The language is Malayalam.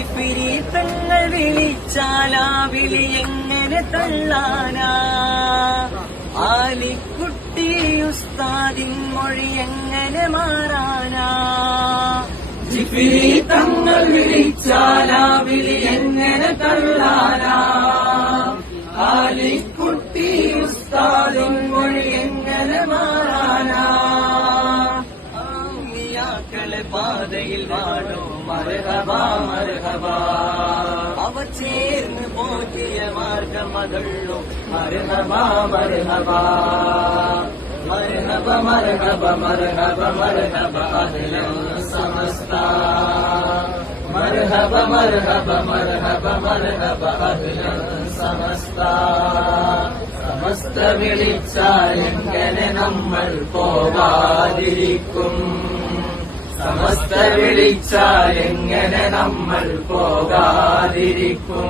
ജിഫിരീത്തങ്ങൾ വിളിച്ചാലാ വിളി എങ്ങനെ തള്ളാനാ ആലിക്കുട്ടി ഉസ്താദിൻ മൊഴി എങ്ങനെ മാറാനാ ജിഫിരീത്തങ്ങൾ വിളിച്ചാലാ വിളി എങ്ങനെ തള്ളാനാ ആലിക്കുട്ടി ഉസ്താദിൻ മൊഴി എങ്ങനെ മാറാനാ ാക്കളെ പാതയിൽ വാഴോ മർഹബാ മർഹബാ അവ ചേർന്ന് പോകിയ മാർഗം അതുള്ളൂ മർഹബാ മർഹബാ മർഹബ മർഹബ മർഹബ മർഹബ അഹ്ലൻ സമസ്ത മർഹബ മർഹബ മർഹബ മർഹബ അഹ്ലൻ സമസ്ത സമസ്ത വിളിച്ചാൽ എങ്ങനെ നമ്മൾ പോകാതിരിക്കും സമസ്ത വിളിച്ചാൽ എങ്ങനെ നമ്മൾ പോകാതിരിക്കും